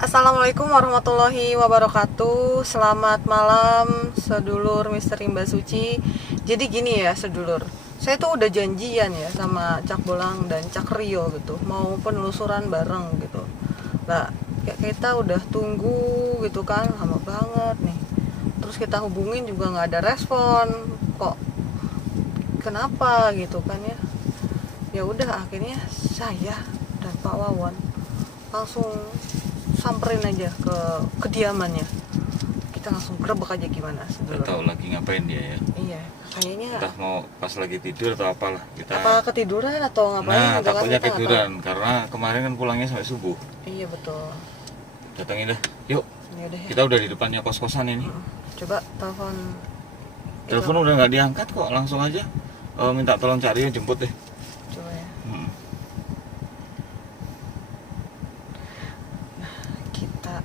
Assalamualaikum warahmatullahi wabarakatuh. Selamat malam sedulur Misteri Mbak Suci. Jadi gini ya sedulur, saya tuh udah janjian ya sama Cak Bolang dan Cak Rio gitu, mau penelusuran bareng gitu. Nah, kita udah tunggu gitu kan, lama banget nih. Terus kita hubungin juga nggak ada respon. Kok kenapa gitu kan ya? Ya udah akhirnya saya dan Pak Wawan langsung samperin aja ke kediamannya. Kita langsung grebek aja gimana Gak tahu lagi ngapain dia ya. Iya, kayaknya Entah mau pas lagi tidur atau apalah kita. apa ketiduran atau ngapain Nah, juga kan takutnya kita nggak tiduran karena kemarin kan pulangnya sampai subuh. tahu. Iya betul. Datangin dah. Yuk. Ya udah ya. Kita udah di depannya kos-kosan ini. Coba telepon. Telepon udah nggak diangkat kok, langsung aja minta tolong Cak Rio jemput deh. Coba ya. Kita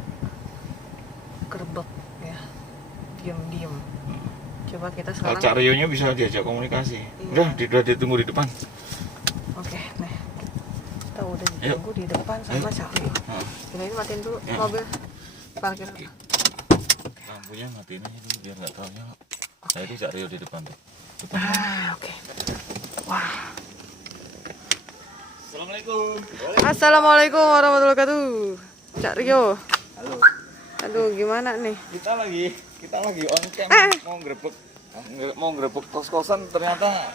gerbek ya, diam-diam. Coba kita Kalau sekarang. Cak Rio nya bisa diajak komunikasi. Iya. Udah ditunggu di depan. Oke, nah kita udah ditunggu di depan sama Cakri. Kita ini matiin dulu Ya. mobil parkir. Lampunya matiin aja dulu biar nggak tahu nyala. Nah itu Cak Rio di depan tuh. Oke. Wah. Assalamualaikum. Assalamualaikum warahmatullahi wabarakatuh. Cak Rio. Halo. Aduh, gimana nih? Kita lagi on cam mau grebek kos-kosan ternyata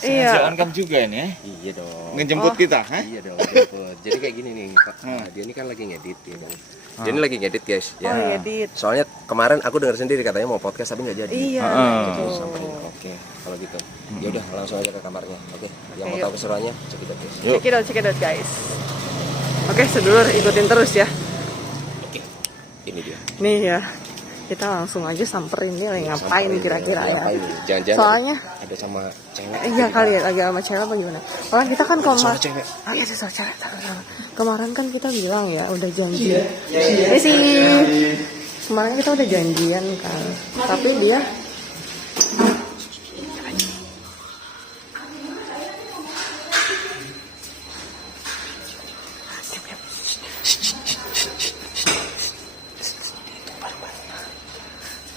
Iya. on cam juga ini ya. Iya dong. Ngejemput kita, ha? Iya dong. Jemput. Jadi kayak gini nih, Pak. Nah, dia ini kan lagi ngedit ya kan. Dia ini lagi ngedit, guys. Oh, ngedit. Soalnya kemarin aku dengar sendiri katanya mau podcast tapi nggak jadi. Iya. Jadi betul. samperin. Oke, kalau gitu. Ya udah langsung aja ke kamarnya. Oke. Yang mau yuk. tahu keseruannya, cek it out, guys. Yuk. Check it out guys. Oke, sedulur ikutin terus ya. Oke. Ini dia. Nih ya. Kita langsung aja samperin dia lagi ngapain Samperin, kira-kira ya. ngapain nih? Jangan-jangan Soalnya ada sama cewek. iya kali ya, lagi sama cewek apa gimana? Soalnya kita kan Sama cewek. Oh iya, sama cewek. Kemarin kan kita bilang ya udah janji. Iya sih. Kemarin kita udah janjian kan. Tapi dia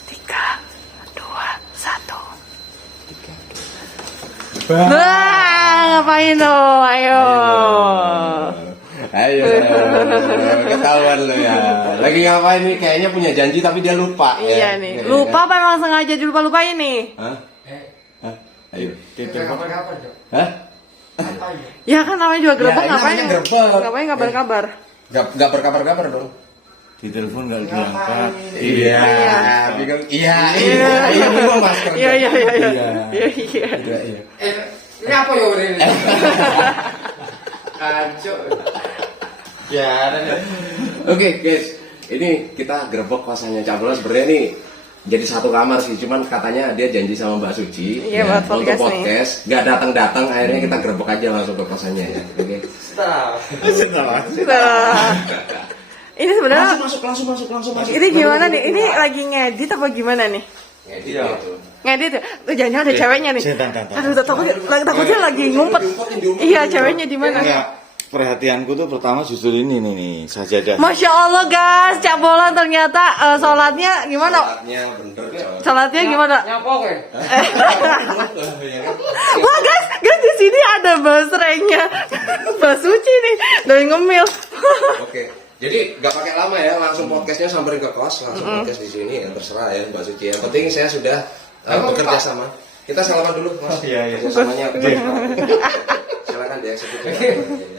tiga, dua, satu. Wah, ngapain lo? Ayo. Ayo, ketahuan lo ya. Lagi ngapain nih? Kayaknya punya janji tapi dia lupa. Iya ya. nih. Iya, Lupa kan? apa emang sengaja dilupa-lupain nih? Hah? Hah? Ayo. Kapan-kapan, Jok? Hah? Apa ya? Ya kan namanya juga grebek, ini ngapain? namanya grebek. Ngapain kabar-kabar? Gak berkabar-kabar dong. Di telepon nggak diangkat. Iya. Bingung. Iya. Bingung masker. Iya. Iya. Iya. Iya. Ini apa ya ini? Kacau. Ya, Oke, guys. Ini kita grebek kosannya Cak Bolang. Sebenarnya nih jadi satu kamar sih, cuman katanya dia janji sama Mbak Suci Iya, buat untuk podcast nih. podcast. Gak datang-datang, akhirnya kita grebek aja langsung ke kosannya ya. Oke. Nah, ini sebenarnya Langsung masuk. ini gimana nih? Ini lagi ngedit apa gimana nih? Iya. Ngedit ya? Tuh jangan ada ceweknya nih. Sebentar. Aduh, takutnya lagi ngumpet. Iya, ceweknya di mana? Enggak, perhatianku tuh pertama justru ini nih sajadah. Masya Allah guys, Cak Bolang ternyata sholatnya gimana? Saatnya bener, coy. Sholatnya gimana? nyapok ya? Wah guys, di sini ada basrengnya, Mbak Suci nih, dari ngemil. Oke. Jadi nggak pakai lama ya, langsung podcastnya samperin ke kos, langsung podcast di sini ya terserah ya Mbak Suci. Yang penting saya sudah bekerja sama. Kita salaman dulu, Mas. Iya. Kerjasamanya. Silakan dieksekusi.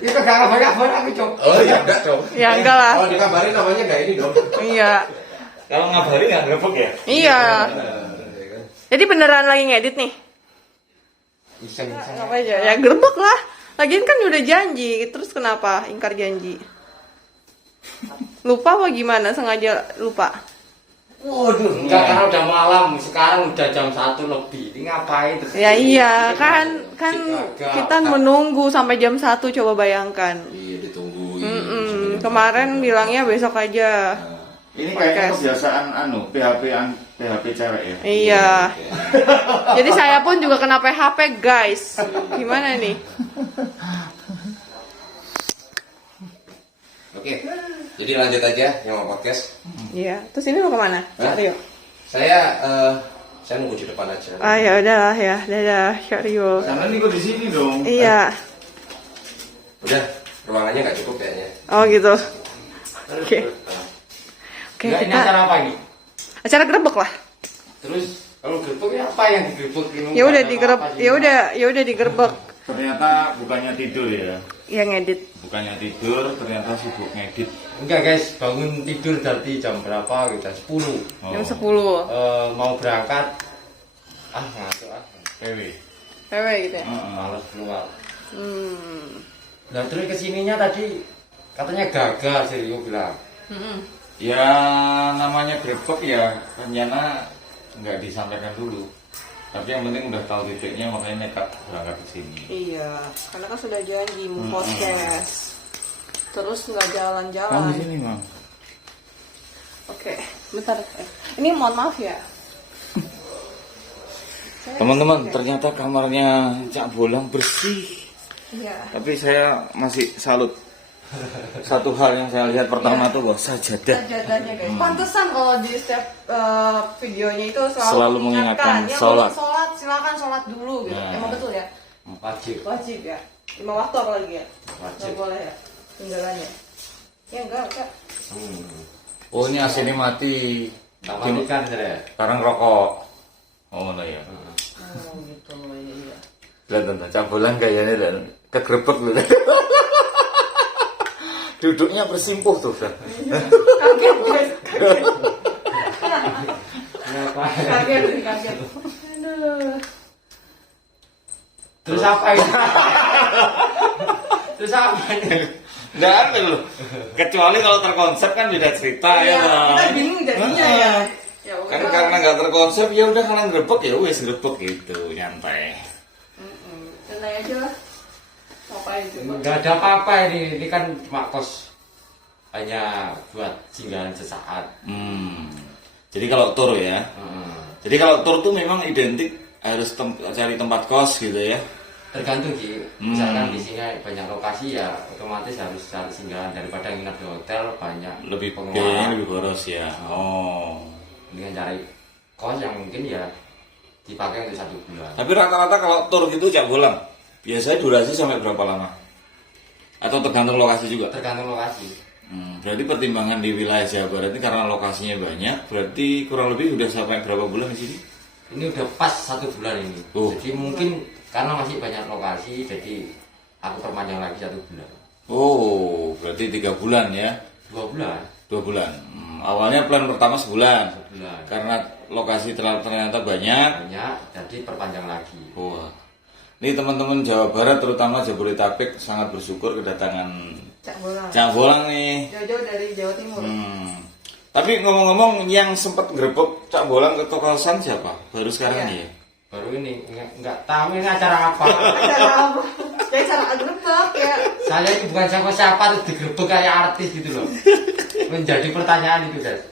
Itu gak kabar-kabar aku, Jok. Oh iya, enggak dong. Ya enggak lah. Kalau dikabarin namanya nggak ini dong. Iya, Kalau ngabari nggak grebek ya? iya. Jadi beneran lagi ngedit nih? Iseng-iseng. Ngapain aja? Ya gerbek lah. Lagian kan udah janji, terus kenapa ingkar janji? Lupa apa gimana? Sengaja lupa? Waduh, enggak karena udah malam, sekarang udah jam 1 lebih. Ini ngapain terus? Ya iya, kan kita menunggu sampai jam 1, coba bayangkan. Iya ditungguin. Kemarin bilangnya besok aja. Ini Podcast. kayaknya kebiasaan PHP cewek ya. Iya. Jadi saya pun juga kena PHP guys. Gimana nih? Oke. Jadi lanjut aja yang mau podcast. Iya. Terus ini mau kemana? Hah? Cak Rio. Saya nunggu di depan aja. Ah ya udah ya, dadah Cak Rio. Sana nih kok di sini dong. Iya. Udah, ruangannya nggak cukup kayaknya. Oh gitu. Oke. Oke, Enggak, ini kita acara apa ini? acara gerebek lah. Terus kalau gerbek apa yang digerebek ini? Ya udah Apa digereb, sih? ya udah digerebek. Ternyata bukannya tidur ya. Yang ngedit. Bukannya tidur, ternyata sibuk ngedit. Enggak guys, bangun tidur dari jam berapa kita? 10. Oh. Jam 10. Mau berangkat. Ngantuk PW. PW gitu ya. Males keluar. Hmm. Nah terus kesininya tadi katanya gagal sih Rio bilang. Ya namanya grebek ya rencana nggak disampaikan dulu. Tapi yang penting udah tahu titiknya makanya nekat berangkat ke sini. Iya, karena kan sudah janji mau podcast. Terus nggak Kamu jalan-jalan. di sini, Mam. Oke, bentar. Ini mohon maaf ya. Teman-teman, ternyata kamarnya Cak Bolang bersih. Iya. Tapi saya masih salut. Satu hal yang saya lihat pertama tuh bahwa sajadah. Sajadahnya guys. Pantesan kalau di setiap videonya itu Selalu mengingatkan ya, sholat. kalau sholat silakan sholat dulu gitu. Nah. Emang betul ya? Wajib. Wajib ya. 5 waktu apalagi ya? Wajib. Nggak boleh ya? Tinggalannya. Ya enggak. Oh ini AC ini mati. Tak matikan saya. Sekarang rokok. Oh no ya. Oh gitu iya. Lihat Cak Bolang kayaknya dan kegrebek loh. Duduknya bersimpuh tuh. Kaget guys. Kaget. Aduh. Terus apa ini? Terus apa ini? Nggak ada loh. Kecuali kalau terkonsep kan beda cerita ya. Iya, Bang. kita bingung jadinya ya. Ya Kan udah. karena nggak terkonsep ya udah kalian grebek ya wes grebek gitu nyantai. Santai aja lah. Ngapain coba? Enggak ada apa-apa ini kan cuma kos hanya buat singgahan sesaat. Jadi kalau tour ya. Jadi kalau tour tuh memang identik harus cari tempat kos gitu ya. Tergantung sih, misalkan di sini banyak lokasi ya otomatis harus cari singgahan daripada nginap di hotel banyak Lebih biayanya pengeluaran. lebih boros ya. Oh. Dengan cari kos yang mungkin ya dipakai untuk 1 bulan. Tapi rata-rata kalau tour gitu Cak Bolang biasanya durasi sampai berapa lama? Atau tergantung lokasi juga? Tergantung lokasi. Berarti pertimbangan di wilayah Jawa Barat ini karena lokasinya banyak, berarti kurang lebih udah sampai berapa bulan di sini? Ini udah pas 1 bulan ini. Oh. Jadi mungkin karena masih banyak lokasi, jadi aku perpanjang lagi 1 bulan. Oh, berarti 3 bulan ya? 2 bulan. 2 bulan. Awalnya plan pertama sebulan, Sebulan. karena lokasi ternyata banyak. Banyak, jadi perpanjang lagi. Wah, ini teman-teman Jawa Barat terutama Jabodetabek sangat bersyukur kedatangan Cak Bolang. Cak Bolang nih. Jauh-jauh dari Jawa Timur. Tapi ngomong-ngomong yang sempat grebek Cak Bolang ke kosan siapa? Baru sekarang Iya. nih ya? Baru ini nggak tahu ini acara apa. Acara apa? Kayak cara gerebek ya. Saya itu bukan siapa-siapa terus digerebek kayak artis gitu loh. Menjadi pertanyaan itu guys.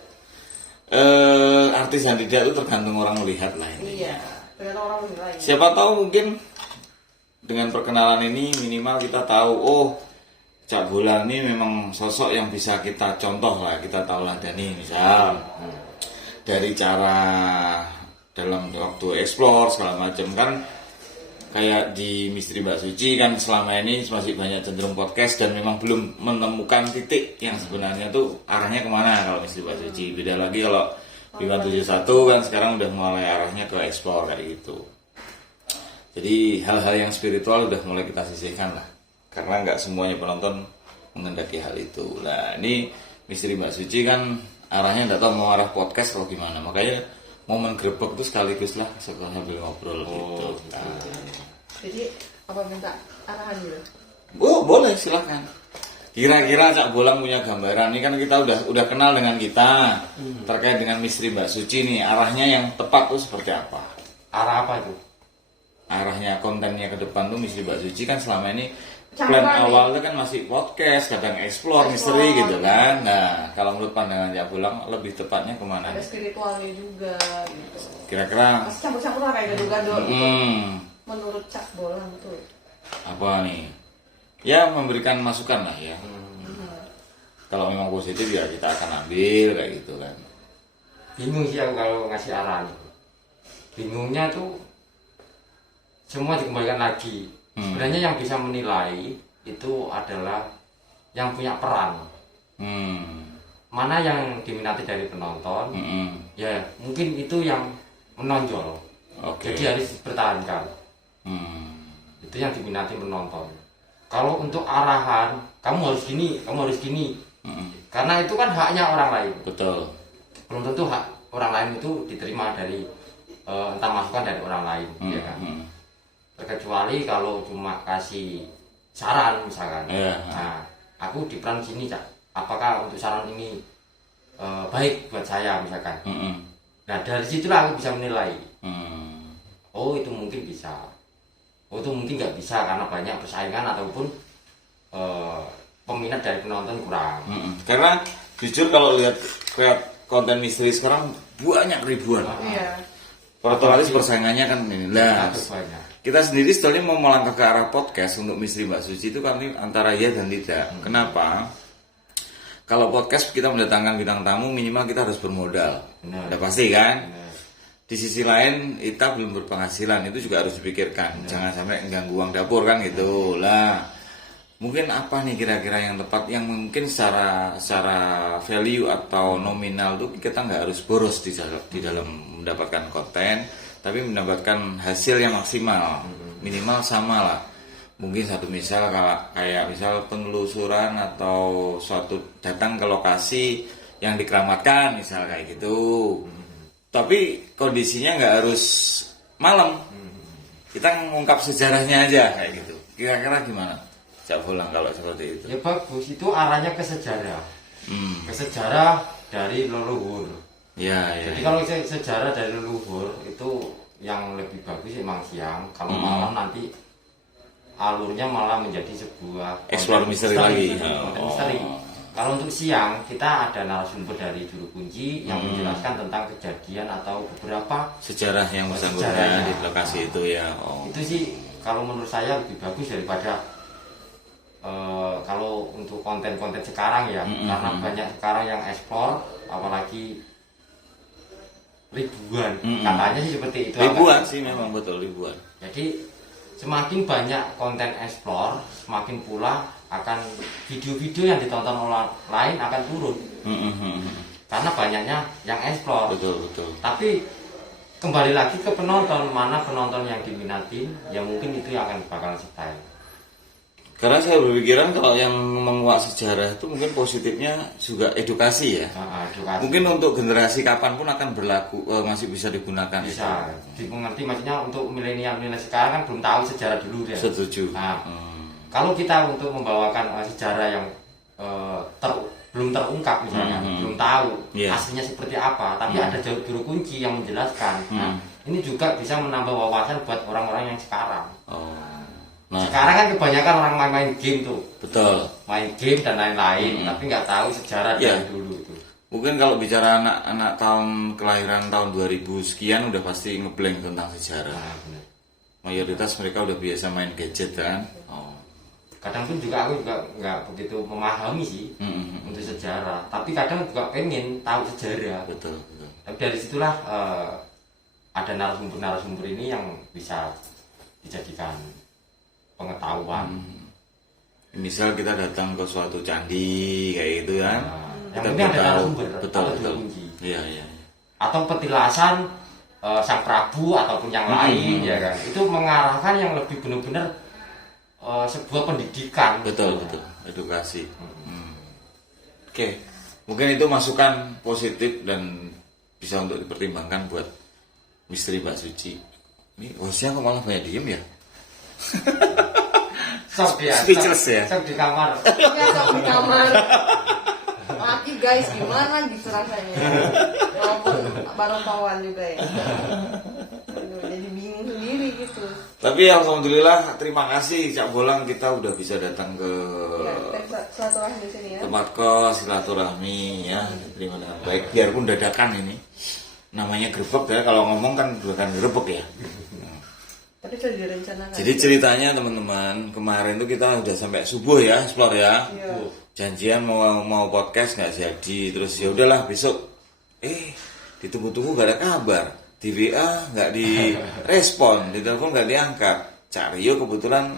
Artis yang tidak itu tergantung orang melihat lah ini. Iya. Dengan orang menilai. Siapa tahu mungkin dengan perkenalan ini minimal kita tahu oh Cak Bolang ini memang sosok yang bisa kita contoh lah, kita tauladani misal dari cara dalam waktu explore segala macam kan kayak di Misteri Mbak Suci kan selama ini masih banyak cenderung podcast dan memang belum menemukan titik yang sebenarnya tuh arahnya kemana kalau Misteri Mbak Suci. Beda lagi kalau Bima 71 kan sekarang udah mulai arahnya ke explore kayak gitu. Jadi hal-hal yang spiritual udah mulai kita sisihkan lah karena nggak semuanya penonton mengendaki hal itu. Nah ini Misteri Mbak Suci kan arahnya nggak tahu mau arah podcast atau gimana, makanya momen grebek itu sekaligus lah sambil ngobrol gitu. Nah. Jadi apa minta arahan gitu? Oh boleh silahkan. Kira-kira Cak Bolang punya gambaran ini kan kita udah kenal dengan kita terkait dengan Misteri Mbak Suci nih arahnya yang tepat tuh seperti apa? Arah apa itu? Arahnya kontennya ke depan tuh Misteri Mbak Suci kan selama ini Campuran plan nih. awalnya kan masih podcast, kadang explore misteri gitu kan. Nah, kalau menurut pandangan Cak Bolang lebih tepatnya kemana? Ada spiritualnya juga gitu. Kira-kira Masih campur-campur lah kayak gado-gado gitu. Menurut Cak Bolang tuh. Apa nih? Ya memberikan masukan lah ya. Kalau memang positif ya kita akan ambil kayak gitu kan. Bingung sih aku kalau ngasih arahan. Bingungnya tuh semua dikembalikan lagi. Sebenarnya yang bisa menilai itu adalah yang punya peran. Mana yang diminati dari penonton, ya mungkin itu yang menonjol. Jadi harus dipertahankan. Itu yang diminati penonton. Kalau untuk arahan, kamu harus gini, kamu harus gini. Karena itu kan haknya orang lain. Betul. Belum tentu hak orang lain itu diterima dari entah masukan dari orang lain, ya kan. Terkecuali kalau cuma kasih saran misalkan. Nah, aku di peran sini, Cak. Apakah untuk saran ini baik buat saya misalkan. Nah, dari situlah aku bisa menilai. Oh, itu mungkin bisa. Oh, itu mungkin nggak bisa karena banyak persaingan ataupun peminat dari penonton kurang. Karena jujur kalau lihat konten misteri sekarang banyak ribuan. Iya. Otomatis persaingannya kan ini. Nah, Banyak. kita sendiri sebetulnya mau melangkah ke arah podcast untuk Misteri Mbak Suci itu kami antara ya dan tidak. Kenapa? Kalau podcast kita mendatangkan bintang tamu minimal kita harus bermodal. Udah pasti kan? Di sisi lain kita belum berpenghasilan, itu juga harus dipikirkan. Jangan sampai mengganggu uang dapur kan gitu. Lah, mungkin apa nih kira-kira yang tepat yang mungkin secara value atau nominal tuh kita nggak harus boros di dalam mendapatkan konten, tapi mendapatkan hasil yang maksimal. Minimal sama lah. Mungkin satu misal kayak misal penelusuran atau suatu datang ke lokasi yang dikeramatkan misal kayak gitu. Tapi kondisinya nggak harus malam. Kita mengungkap sejarahnya aja kayak gitu. Kira-kira gimana? Cak Bolang kalau seperti itu. Ya bagus, itu arahnya ke sejarah. Ke sejarah dari leluhur. Ya. Jadi kalau sejarah dari leluhur itu yang lebih bagus emang siang. Kalau malam nanti alurnya malah menjadi sebuah Explore misteri lagi. Misteri. Kalau untuk siang kita ada narasumber dari Juru Kunci yang menjelaskan tentang kejadian atau beberapa sejarah yang bersangkutan sejarahnya. di lokasi itu ya. Itu sih kalau menurut saya lebih bagus daripada kalau untuk konten-konten sekarang ya, karena banyak sekarang yang explore, apalagi ribuan, katanya sih seperti itu. Ribuan sih memang betul ribuan. Jadi semakin banyak konten explore, semakin pula akan video-video yang ditonton orang lain akan turun. Karena banyaknya yang explore. Betul. Tapi kembali lagi ke penonton, mana penonton yang diminati, ya mungkin itu yang akan bakalan style. Karena saya berpikiran kalau yang menguak sejarah itu mungkin positifnya juga edukasi ya. Edukasi. Mungkin untuk generasi kapanpun akan berlaku, masih bisa digunakan. Bisa dimengerti, maksudnya untuk milenial sekarang kan belum tahu sejarah dulu ya. Setuju. Nah, kalau kita untuk membawakan sejarah yang belum terungkap misalnya, belum tahu aslinya seperti apa, tapi ada juru kunci yang menjelaskan. Nah, ini juga bisa menambah wawasan buat orang-orang yang sekarang. Nah, sekarang kan kebanyakan orang main game tuh. Betul. Main game dan lain-lain, tapi nggak tahu sejarah dari dulu itu. Mungkin kalau bicara anak-anak kelahiran tahun 2000 sekian udah pasti ngeblank tentang sejarah. Mayoritas mereka udah biasa main gadget kan. Kadang pun juga aku juga nggak begitu memahami sih untuk sejarah, tapi kadang juga pengen tahu sejarah. Betul. Tapi dari situlah ada narasumber ini yang bisa dijadikan pengetahuan. Misal kita datang ke suatu candi kayak gitu kan. Yang Kita penting ada tahu. narasumber Betul. atau juru kunci. Iya. Atau petilasan Sang Prabu ataupun yang lain ya kan. Itu mengarahkan yang lebih benar-benar sebuah pendidikan. Betul. Edukasi. Oke. Mungkin itu masukan positif dan bisa untuk dipertimbangkan buat Misteri Mbak Suci. Ini hostnya kok malah banyak diem ya? Sok dia. Speechless ya? Sok di kamar. Ya, sama di kamar. Mati guys, gimana gitu rasanya. Walaupun baru kawan juga ya. Aduh, jadi bingung sendiri gitu. Tapi alhamdulillah terima kasih Cak Bolang, kita udah bisa datang ke Silaturahmi di sini ya. tempat kos, silaturahmi ya, terima dengan baik biarpun dadakan ini. Namanya grebek ya, kalau ngomong kan bukan grebek ya. Tapi Tapi sudah direncanakan. Jadi ceritanya teman-teman, kemarin tuh kita udah sampai subuh ya, explore ya. Iya. Janjian mau podcast nggak jadi, terus ya udahlah besok. Ditunggu-tunggu gak ada kabar. Di WA nggak direspon, di telepon nggak diangkat. Cak Rio kebetulan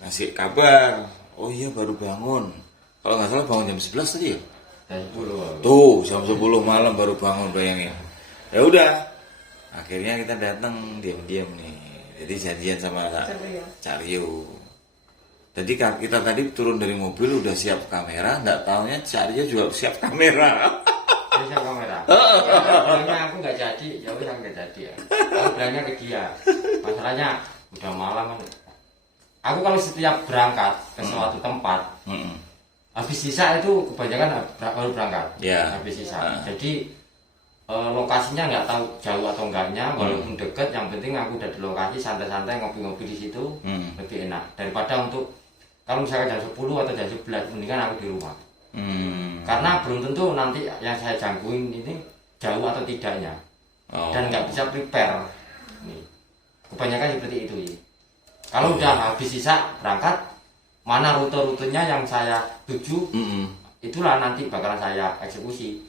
ngasih kabar, oh iya baru bangun. Kalau nggak salah bangun jam 11 tadi ya. Dan 10. Tuh jam 10 malam baru bangun, bayangin. Ya udah, akhirnya kita datang diam-diam nih. Jadi janjian sama Cak Rio. Jadi kita tadi turun dari mobil udah siap kamera, nggak taunya Cak Rio juga siap kamera. Bisa kamera. Bilangnya aku nggak jadi, ya wis aku nggak jadi ya. Aku bilangnya ke dia. Masalahnya udah malam kan. Aku kalau setiap berangkat ke suatu tempat, habis sisa itu kebanyakan baru berangkat. Ya. Habis sisa. Jadi lokasinya nggak tahu jauh atau enggaknya, walaupun deket, yang penting aku udah di lokasi santai-santai ngopi-ngopi di situ lebih enak daripada untuk kalau misalkan jam 10 atau jam 11 mendingan aku di rumah. Karena belum tentu nanti yang saya jangkuin ini jauh atau tidaknya, dan nggak bisa prepare. Nih, kebanyakan seperti itu ya. Kalau udah habis sisa berangkat, mana rute-rutenya yang saya tuju, itulah nanti bakalan saya eksekusi.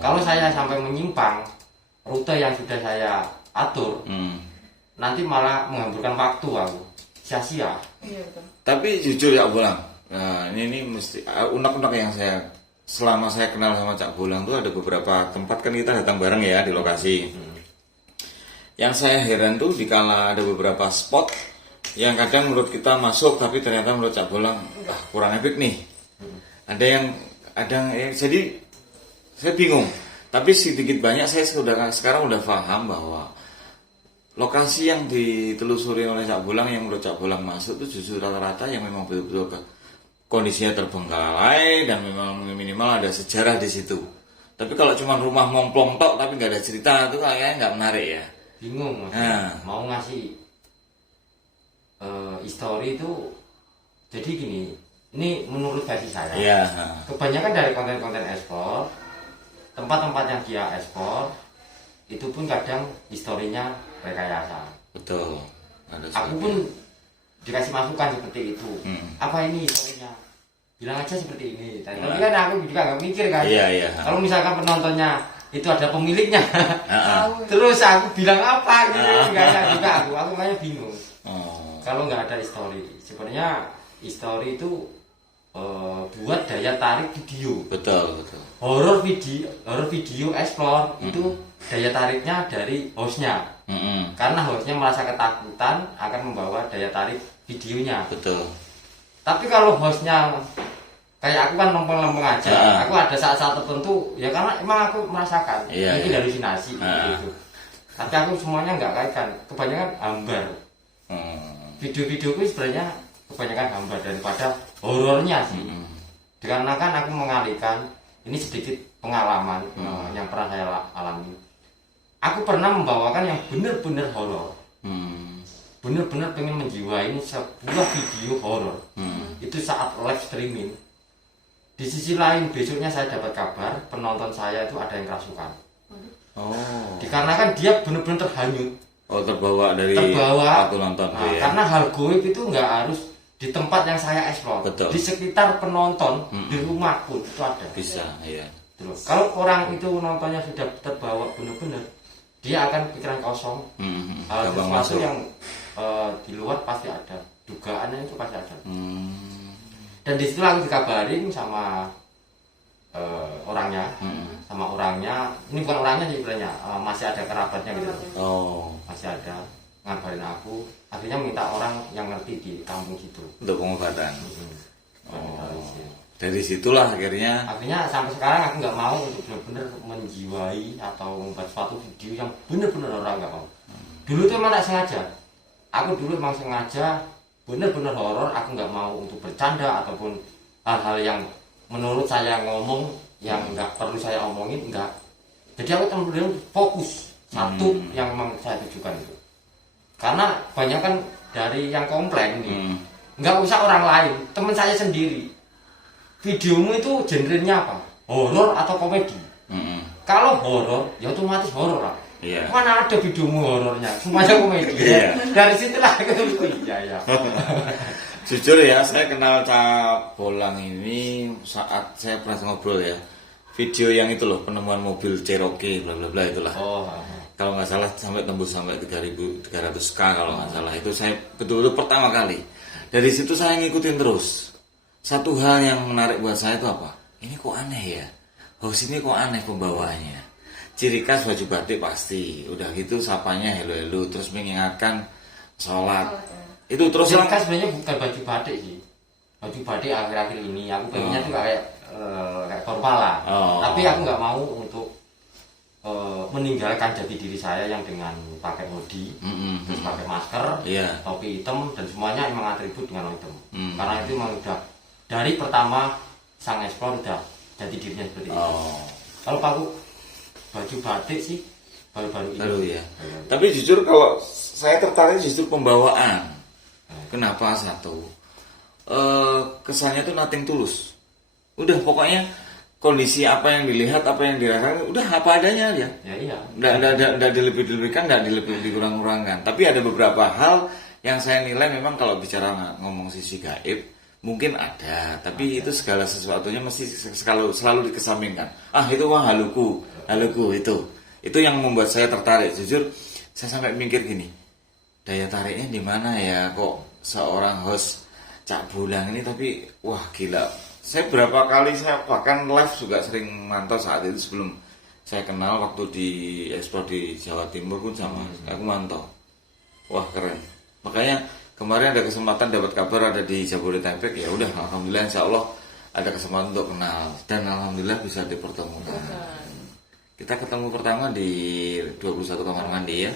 Kalau saya sampai menyimpang rute yang sudah saya atur, nanti malah menghamburkan waktu aku, sia-sia. Iya betul. Tapi jujur ya Bolang, nah ini mesti unek-unek yang selama saya kenal sama Cak Bolang tuh ada beberapa tempat kan kita datang bareng ya di lokasi. Yang saya heran tuh dikala ada beberapa spot yang kadang menurut kita masuk tapi ternyata menurut Cak Bolang kurang epic nih. Ada yang jadi saya bingung. Tapi sedikit banyak saya sekarang udah paham bahwa lokasi yang ditelusuri oleh Cak Bolang yang menurut Cak Bolang masuk itu justru rata-rata yang memang betul-betul kondisinya terbengkalai dan memang minimal ada sejarah di situ. Tapi kalau cuma rumah mongplong tok tapi nggak ada cerita itu kayaknya nggak menarik ya. Bingung mas. Mau ngasih history itu jadi gini. Ini menurut versi saya. Iya. Kebanyakan dari konten-konten ekspor, tempat-tempat yang dia ekspor itu pun kadang historinya rekayasa. Betul. Aku pun dikasih masukan seperti itu. Apa ini historinya? Bilang aja seperti ini. Tapi kan aku juga nggak mikir kan. Iya. Kalau misalkan penontonnya itu ada pemiliknya, terus aku bilang apa? Gitu. Nggak ada juga aku makanya bingung. Kalau nggak ada history, sebenarnya history itu buat daya tarik video. Betul. Horor video explore itu daya tariknya dari hostnya. Karena hostnya merasa ketakutan akan membawa daya tarik videonya. Betul. Tapi kalau hostnya kayak aku kan lempeng-lempeng aja, aku ada saat-saat tertentu ya karena emang aku merasakan mungkin halusinasi gitu. Tapi aku semuanya nggak kaitkan, kebanyakan hambar. Video-videoku sebenarnya kebanyakan hambar daripada horornya sih. Dikarenakan aku mengalihkan, ini sedikit pengalaman yang pernah saya alami. Aku pernah membawakan yang benar-benar horor. Benar-benar pengen menjiwai sebuah video horor. Itu saat live streaming. Di sisi lain besoknya saya dapat kabar penonton saya itu ada yang kerasukan. Dikarenakan dia benar-benar terhanyut. Terbawa dari aku nonton ya. Karena hal goib itu nggak harus di tempat yang saya eksplor. Betul. Di sekitar penonton di rumah pun itu ada. Bisa, iya. Terus kalau orang itu nontonnya sudah terbawa benar-benar, dia akan pikiran kosong. Sesuatu yang di luar pasti ada, dugaannya itu pasti ada. Dan disitulah aku dikabarin sama orangnya, ini bukan orangnya sih sebenarnya, masih ada kerabatnya gitu. Masih ada, ngabarin aku, akhirnya minta orang yang ngerti di kampung situ untuk pengobatan. Dari situlah akhirnya sampai sekarang aku nggak mau untuk benar-benar menjiwai atau membuat suatu video yang benar-benar orang nggak mau. Dulu tuh emang tak sengaja, aku dulu emang sengaja benar-benar horor, aku nggak mau untuk bercanda ataupun hal-hal yang menurut saya ngomong yang nggak perlu saya omongin, enggak. Jadi aku benar-benar fokus satu yang memang saya tujukan itu. Karena banyak kan dari yang komplain nih, nggak usah orang lain, teman saya sendiri. Videomu itu genrenya apa? Horor atau komedi? Kalau horor, ya otomatis horor lah. Iya. Mana ada videomu horornya, semuanya komedi. Iya. Dari situlah aku iya ya. Jujur ya, saya kenal Cak Bolang ini saat saya pernah ngobrol ya. Video yang itu loh, penemuan mobil Cherokee bla bla bla itulah. Oh. Kalau nggak salah sampai tembus sampai 3.300K kalau nggak salah. Itu saya betul-betul pertama kali. Dari situ saya ngikutin terus. Satu hal yang menarik buat saya itu apa? Ini kok aneh ya? Host ini kok aneh pembawaannya. Ciri khas baju batik pasti. Udah gitu sapanya hello-hello, terus mengingatkan sholat. Itu terus Yang kan sebenarnya bukan baju batik sih. Baju batik akhir-akhir ini aku pengennya tuh kayak formal lah. Tapi aku nggak mau untuk meninggalkan jati diri saya yang dengan pakai hoodie, terus pakai masker, topi hitam dan semuanya emang atribut dengan hitam. Karena itu memang udah dari pertama sang ekspor udah jati dirinya seperti itu. Kalau aku baju batik sih baru-baru ini. Baru ya. Tapi jujur kalau saya tertarik justru pembawaan. Kenapa satu? Kesannya tuh nothing tulus. Udah pokoknya kondisi apa yang dilihat, apa yang dirasakan, udah apa adanya aja. Ya iya. Nggak dilebih-lebihkan, nggak dikurang-kurangkan. Tapi ada beberapa hal yang saya nilai memang kalau bicara ngomong sisi gaib, mungkin ada. Tapi itu segala sesuatunya mesti selalu dikesampingkan. Itu mah haluku itu. Itu yang membuat saya tertarik. Jujur, saya sampai mikir gini, daya tariknya di mana ya kok seorang host Cak Bolang ini, tapi wah gila. Saya berapa kali saya bahkan live juga sering mantau saat itu sebelum saya kenal waktu di ekspor di Jawa Timur pun sama aku mantau. Wah keren. Makanya kemarin ada kesempatan dapat kabar ada di Jabodetabek, ya udah alhamdulillah insya Allah ada kesempatan untuk kenal dan alhamdulillah bisa dipertemukan. Kita ketemu pertama di 21 kamar mandi ya.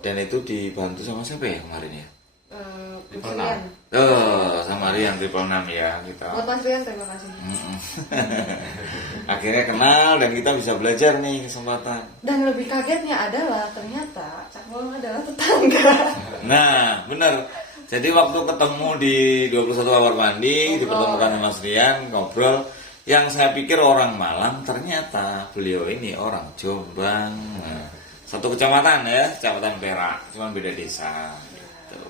Dan itu dibantu sama siapa ya kemarin ya? Rian. Sama Rian 666 ya kita. Buat Mas Rian terima kasih. Akhirnya kenal dan kita bisa belajar nih kesempatan. Dan lebih kagetnya adalah ternyata Cak Bolang adalah tetangga. Nah, benar. Jadi waktu ketemu di 21 kamar mandi, dipertemukan sama Mas Rian, ngobrol. Yang saya pikir orang Malang, ternyata beliau ini orang Jombang. Nah, satu kecamatan ya, kecamatan Perak, cuma beda desa. Gitu.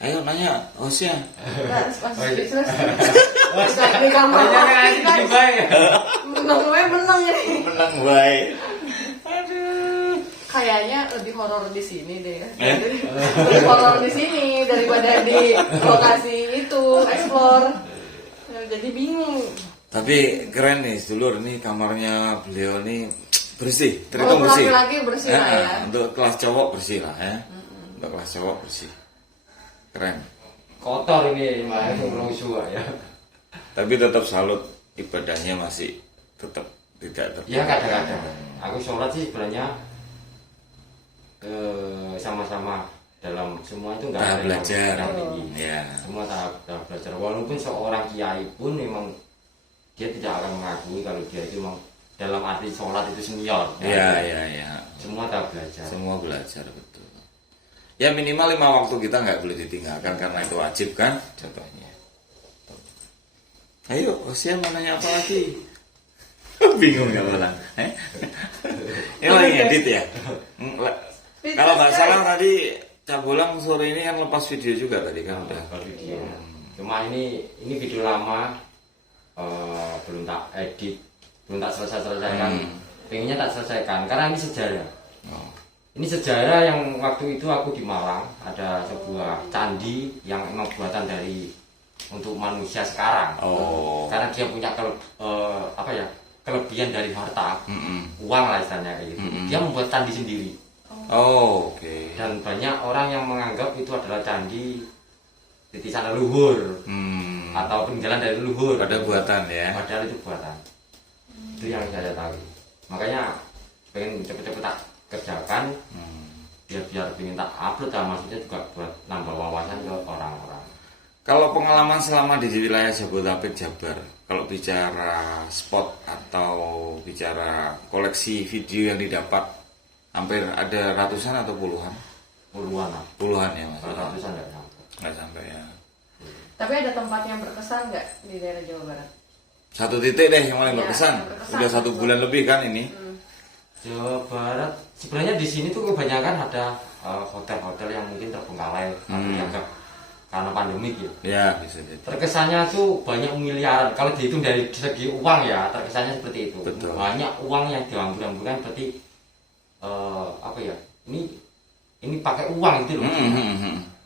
Ayo nanya, hostnya. Di kamar mandi menang ini. Menang baik. Kayaknya lebih horor di sini deh. Lebih horor di sini daripada di lokasi itu explore. Jadi bingung. Tapi keren nih, sedulur nih kamarnya beliau nih bersih, terhitung bersih. Laki-laki bersih lah ya. Untuk kelas cowok bersih lah ya. Untuk kelas cowok bersih. Keren. Kotor ini makanya belum suka ya. Tapi tetap salut ibadahnya masih tetap tidak Ya kadang-kadang. Aku sholat sih sebenarnya sama-sama dalam semua itu nggak tahap ada belajar. yang tinggi. Ya. Semua tahap belajar. Walaupun seorang kiai pun memang dia tidak akan mengakui kalau dia itu memang dalam arti sholat itu senior. Iya. Semua tahap belajar. Semua belajar betul. Ya minimal 5 waktu kita nggak boleh ditinggalkan karena itu wajib kan contohnya. Ayo, Osia mau nanya apa lagi? Bingung ya Bolang. Ini lagi ngedit ya. Kalau nggak salah tadi Cak Bolang sore ini kan lepas video juga tadi kan udah. Video. Cuma ini video lama, belum tak edit, belum tak selesaikan. Pengennya tak selesaikan karena ini sejarah. Ini sejarah yang waktu itu aku di Malang ada sebuah candi yang memang buatan dari untuk manusia sekarang. Karena dia punya kelebihan dari harta, uang lah istilahnya kayak gitu. Dia membuat candi sendiri. Oke. Dan banyak orang yang menganggap itu adalah candi titisan leluhur atau peninggalan dari leluhur. Ada buatan ya. Padahal itu buatan. Itu yang saya tahu. Makanya pengen cepet-cepet tak kerjakan. Biar pengen tak upload lah, maksudnya juga buat nambah wawasan ke orang-orang. Kalau pengalaman selama di wilayah Jabodetabek Jabar, kalau bicara spot atau bicara koleksi video yang didapat, hampir ada ratusan atau puluhan? Puluhan lah. Puluhan ya mas. Ratusan nggak sampai. Nggak sampai ya. Tapi ada tempat yang berkesan nggak di daerah Jawa Barat? Satu titik deh yang paling berkesan. Yang berkesan. Udah 1 bulan lebih kan ini. Jawa Barat sebenarnya di sini tuh kebanyakan ada hotel-hotel yang mungkin terbengkalai atau dianggap karena pandemi gitu. Ya, bisa jadi. Terkesannya tuh banyak miliaran. Kalau dihitung dari segi uang ya, terkesannya seperti itu. Betul. Banyak uang yang dihambur-hamburkan berarti apa ya? Ini pakai uang gitu loh.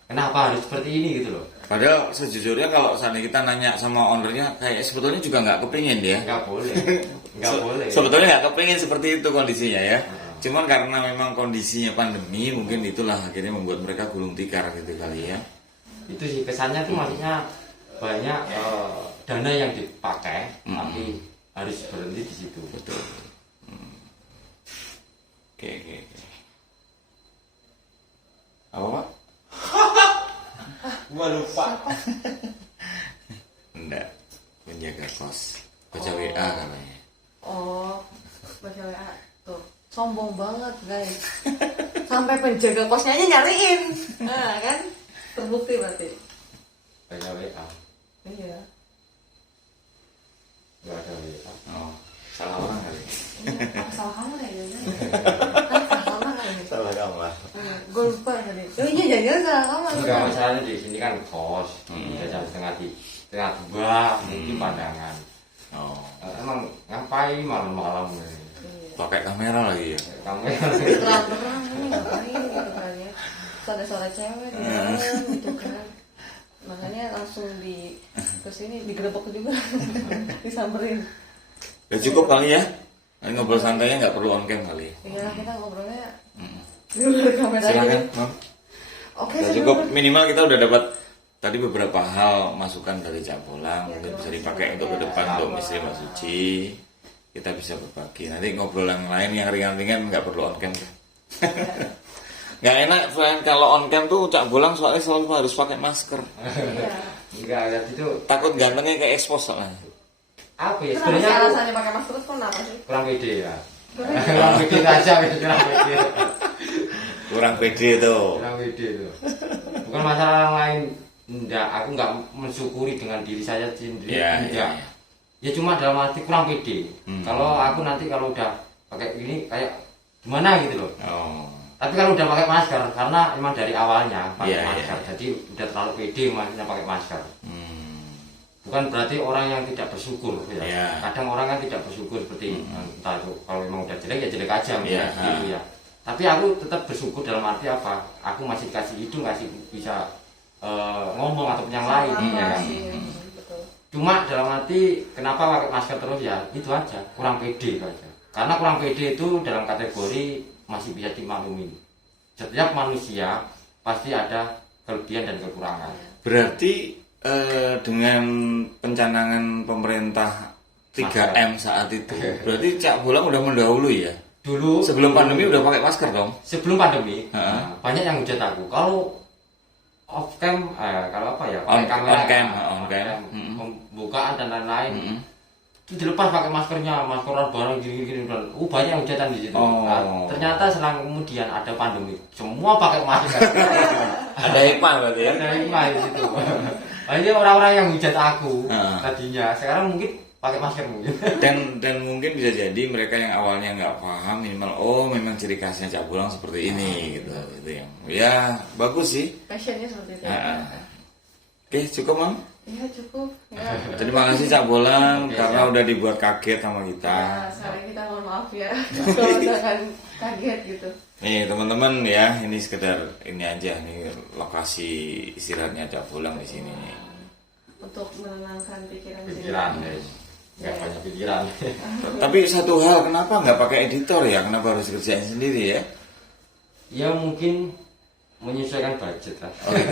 Kenapa harus seperti ini gitu loh? Padahal sejujurnya kalau seandainya kita nanya sama ownernya, kayak sebetulnya juga nggak kepingin dia. Nggak boleh. Nggak boleh. Sebetulnya nggak kepingin seperti itu kondisinya ya. Cuman karena memang kondisinya pandemi, mungkin itulah akhirnya membuat mereka gulung tikar gitu kali ya. Itu sih kesannya tuh maksudnya banyak dana yang dipakai, tapi harus berhenti di situ. Betul. Oke. Apa Pak? Gua lupa. Enggak. Penjaga kos. Baca WA katanya. Oh, baca WA tuh. Sombong banget guys. Sampai penjaga kosnya aja nyariin. Nah kan, terbukti berarti. Banyak WA, Iya. nggak ada WA. Oh, salah orang kali. Iya, salah kamu deh salah kamu kali. Salah kamu lah. Gue lupa tadi. Oh iya, jangan salah kamu. Enggak, masalahnya di sini kan kos, udah jam setengah dua, mungkin pandangan. Oh, Emang ngapain malam-malam nih? pakai kamera lagi ya. Kamu Terang-terang nih, ngapain gitu kan ya. Sore-sore cewek di dalam gitu kan. Makanya langsung kesini digerebek juga. Disamperin. Udah cukup kali ya. Ngobrol santainya nggak perlu on cam kali. Iya, kita ngobrolnya di luar kamera aja. Silakan, Mam. Oke, Udah cukup, minimal kita udah dapat tadi beberapa hal masukan dari Cak Bolang, mungkin bisa dipakai untuk ke depan untuk istri Mbak Suci. Kita bisa berbagi. Nanti ngobrol yang lain yang ringan-ringan nggak perlu on cam. Nggak enak selain kalau on cam tuh Cak Bolang soalnya selalu harus pakai masker. enggak ada itu Takut gantengnya kayak expose soalnya. apa ya? Kenapa sih Sebenarnya aku alasannya pakai masker itu kenapa sih? kurang pede ya. Kurang pede aja, kurang pede. Kurang pede tuh. Kurang pede itu. Bukan masalah yang lain. Enggak, aku enggak mensyukuri dengan diri saya sendiri. Iya, Enggak. iya. Ya cuma dalam arti kurang pede. Kalau aku nanti kalau udah pakai ini kayak gimana gitu loh. Oh. Tapi kalau udah pakai masker, karena emang dari awalnya pakai Iya, masker, iya. jadi udah terlalu pede maksudnya pakai masker. Bukan berarti orang yang tidak bersyukur ya. Iya. Kadang orang kan tidak bersyukur seperti entah itu kalau memang udah jelek ya jelek aja Iya, gitu ya. Tapi aku tetap bersyukur dalam arti apa? Aku masih dikasih hidung, kasih bisa ngomong atau yang lain ya kan. Betul. Cuma dalam arti kenapa pakai masker terus ya itu aja, kurang pede itu aja. Karena kurang pede itu dalam kategori masih bisa dimaklumi. Setiap manusia pasti ada kelebihan dan kekurangan. Berarti dengan pencanangan pemerintah 3M saat itu, berarti Cak Bolang udah mendahului ya? Dulu Sebelum pandemi udah pakai masker dong? sebelum pandemi Heeh. banyak yang hujat aku kalau off cam kalau apa ya On- pakai on cam, kamera on cam. pembukaan dan lain-lain itu dilepas pakai maskernya maskeran barang gini-gini dan banyak yang hujatan di situ. Oh. Nah, ternyata selang kemudian ada pandemi semua pakai masker. Ada hikmah berarti ya? Ada hikmah di situ. Banyak orang-orang yang hujat aku Heeh. tadinya sekarang mungkin pakai masker mungkin. Dan mungkin bisa jadi mereka yang awalnya nggak paham minimal memang ciri khasnya Cak Bolang seperti ini gitu. Itu yang ya bagus sih. Passionnya seperti itu. Heeh. Oke, cukup Mam. Iya cukup. Ya. Terima kasih Cak Bolang karena udah dibuat kaget sama kita. Nah, sekarang kita mohon maaf ya kalau misalkan kaget gitu. Nih teman-teman ya, ini sekedar ini aja nih lokasi istirahatnya Cak Bolang di sini. Untuk menenangkan pikiran Pikiran guys, nggak banyak pikiran. Tapi satu hal, kenapa nggak pakai editor ya? Kenapa harus kerjain sendiri ya? Ya mungkin menyesuaikan budget lah. Oh, gitu.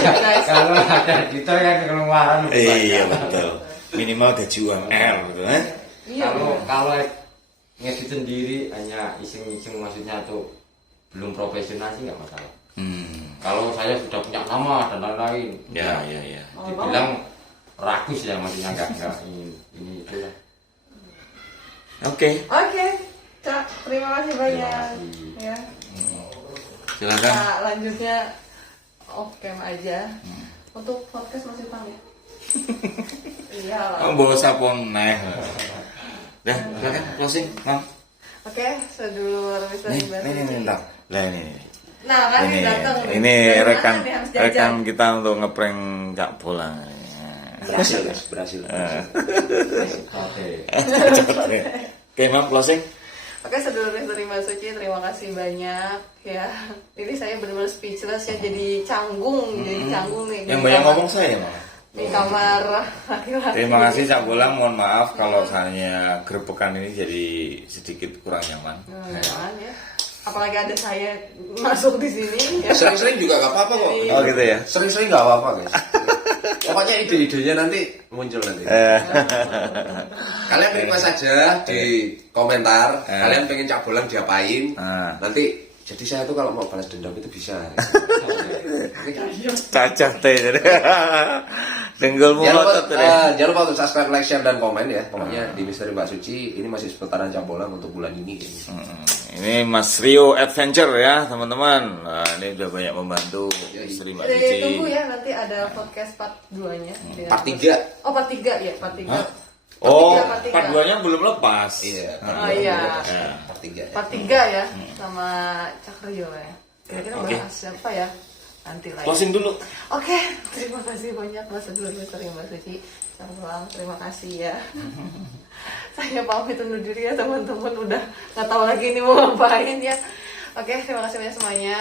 guys. Kalau ada editor kan pengeluaran lebih banyak. Iya betul. Minimal gaji UMR gitu kan? Iya. Kalau ngedit sendiri hanya iseng-iseng maksudnya tuh belum profesional sih nggak masalah. Kalau saya sudah punya nama dan lain-lain, Ya. dibilang rakus ya maksudnya nggak ini itu lah. Oke, Oke, Cak, terima kasih banyak. kasih. Ya. silakan. Nah, lanjutnya off cam aja. Untuk podcast masih panggil. Iya lah. Bawa sapon naik. Dah, silakan closing, Mam. Oke, sedulur Mr. Nih, Rimba nih, Suci. ntar. Lah ini. Nah, kan Ini, datang. ini Dari rekan mana nih harus jajan? rekan kita untuk ngeprank Cak Bolang. Berhasil guys, berhasil. Oke. Oke, Mam, closing. Oke, sedulur Mr. Rimba Suci, terima kasih banyak ya. Ini saya benar-benar speechless ya, jadi canggung, nih. Yang banyak ngomong saya, Mam. Di kamar laki-laki. Terima kasih Cak Bolang, mohon maaf kalau saya grepekan ini jadi sedikit kurang nyaman. Jangan ya. Apalagi ada saya masuk di sini ya. Sering-sering juga gak apa-apa kok. Oh gitu ya. Sering-sering gak apa-apa guys. Pokoknya ide-idenya nanti muncul nanti. Kalian terima saja di komentar. Kalian pengen Cak Bolang diapain? Nanti jadi saya tuh kalau mau balas dendam itu bisa. Cacah teh. Denggulmu ngotot teh. Jangan lupa untuk subscribe, like, share, dan komen ya. Pokoknya di Misteri Mbak Suci ini masih seputaran Cak Bolang untuk bulan ini. Ini Mas Rio Adventure ya teman-teman. Nah, ini udah banyak membantu Misteri Mbak Suci. Tunggu ya, nanti ada podcast part 2-nya. Part 3. Oh, part 3 ya, part 3. Oh, part tiga. part 2-nya belum lepas. Iya. Oh iya. Part 3. Part 3 ya, sama Cak Rio ya. Kira-kira bahas siapa ya? Nanti lah. Closing dulu. Oke, terima kasih banyak Mas Sedulur Misteri Mbak Suci. Cak Bolang, terima kasih ya. Saya pamit undur diri ya teman-teman, udah nggak tahu lagi ini mau ngapain ya. Oke, terima kasih banyak semuanya.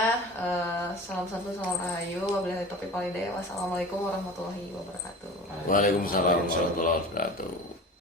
Salam satu, salam rahayu. Wabillahi taufiq wal hidayah. Wassalamualaikum warahmatullahi wabarakatuh. Waalaikumsalam warahmatullahi wabarakatuh.